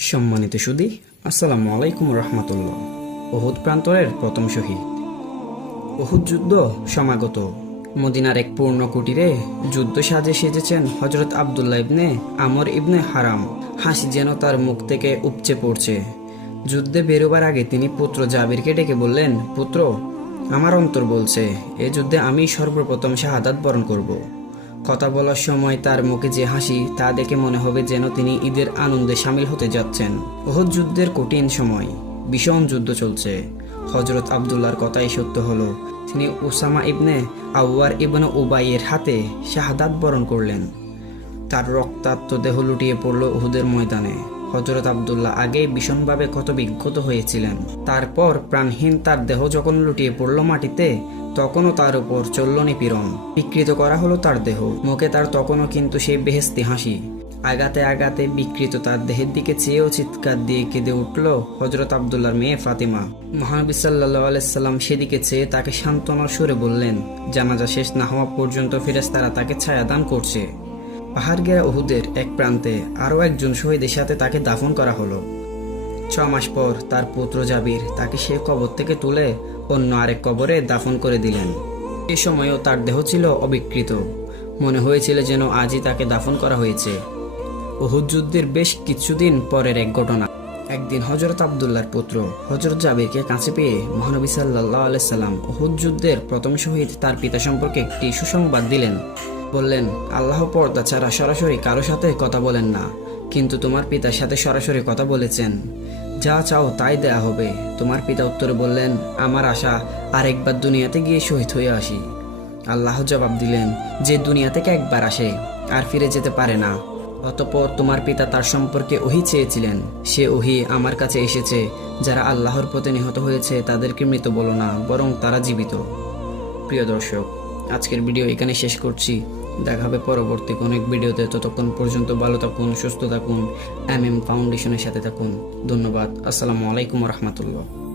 সম্মানিত সুদী, আসসালামু আলাইকুম রহমতুল্লাহ। ওহুদ প্রান্তরের প্রথম শহীদ। ওহুদ যুদ্ধ সমাগত। মদিনার এক পূর্ণ কুটিরে যুদ্ধ সাজে সেজেছেন হজরত আবদুল্লাহ ইবনে আমর ইবনে হারাম। হাসি যেন তার মুখ থেকে উপচে পড়ছে। যুদ্ধে বেরোবার আগে তিনি পুত্র জাবিরকে ডেকে বললেন, পুত্র, আমার অন্তর বলছে, এ যুদ্ধে আমি সর্বপ্রথম শাহাদাত বরণ করব। কথা বলার সময় তার মুখে যে হাসি, তা দেখে মনে হবে যেন তিনি ঈদের আনন্দে সামিল হতে যাচ্ছেন। ওহদ যুদ্ধের কঠিন সময়, ভীষণ যুদ্ধ চলছে। হজরত আবদুল্লার কথাই সত্য হলো, তিনি ওসামা ইবনে আউয়ার ইবনে ওবাইয়ের হাতে শাহাদাত বরণ করলেন। তার রক্তাক্ত দেহ লুটিয়ে পড়ল উহুদের ময়দানে। হজরত আবদুল্লাহ আগেই ভীষণভাবে ক্ষতবিক্ষত হয়েছিলেন। তারপর প্রাণহীন তার দেহ যখন লুটিয়ে পড়ল মাটিতে, তখনও তার উপর চলল নিপীড়ন। বিকৃত করা হলো তার দেহ। মুখে তার তখনও কিন্তু সেই বেহেস্তি হাসি। আগাতে আগাতে বিকৃত তার দেহের দিকে চেয়েও চিৎকার দিয়ে কেঁদে উঠল হজরত আবদুল্লার মেয়ে ফাতিমা। মহানবী সাল্লাহ আলাইসাল্লাম সেদিকে চেয়ে তাকে সান্ত্বনার সুরে বললেন, জানাজা শেষ না হওয়া পর্যন্ত ফেরেস্তারা তাকে ছায়াদান করছে। পাহাড় গেরা ওহুদের এক প্রান্তে আরও একজন শহীদের সাথে তাকে দাফন করা হলো। ছ মাস পর তার পুত্র জাবির তাকে সে কবর থেকে তুলে অন্য আরেক কবরে দাফন করে দিলেন। এ সময়ও তার দেহ ছিল অবিকৃত। মনে হয়েছিল যেন আজই তাকে দাফন করা হয়েছে। ওহুদ যুদ্ধের বেশ কিছুদিন পরের এক ঘটনা। একদিন হজরত আবদুল্লার পুত্র হজরত জাবিরকে কাছে পেয়ে মহানবী সাল্লাহ আলাইসাল্লাম ওহুদ যুদ্ধের প্রথম শহীদ তার পিতা সম্পর্কে একটি সুসংবাদ দিলেন। বললেন, আল্লাহ পর্দা ছাড়া সরাসরি কারও সাথে কথা বলেন না। কিন্তু তোমার পিতার সাথে সরাসরি কথা বলেছেন। যা চাও তাই দেয়া হবে। তোমার পিতা উত্তরে বললেন, আমার আশা, আরেকবার দুনিয়াতে গিয়ে শহীদ হয়ে আসি। আল্লাহ জবাব দিলেন, যে দুনিয়া থেকে একবার আসে, আর ফিরে যেতে পারে না। অতপর তোমার পিতা তার সম্পর্কে ওহি চেয়েছিলেন। সে ওহি আমার কাছে এসেছে, যারা আল্লাহর প্রতি নিহত হয়েছে তাদেরকে মৃত বলো না, বরং তারা জীবিত। প্রিয় দর্শক, আজকের ভিডিও এখানে শেষ করছি। দেখা হবে পরবর্তী কোনো এক ভিডিওতে। ততক্ষণ পর্যন্ত ভালো থাকুন, সুস্থ থাকুন, এম এম ফাউন্ডেশনের সাথে থাকুন। ধন্যবাদ। আসসালামু আলাইকুম রহমতুল্লাহ।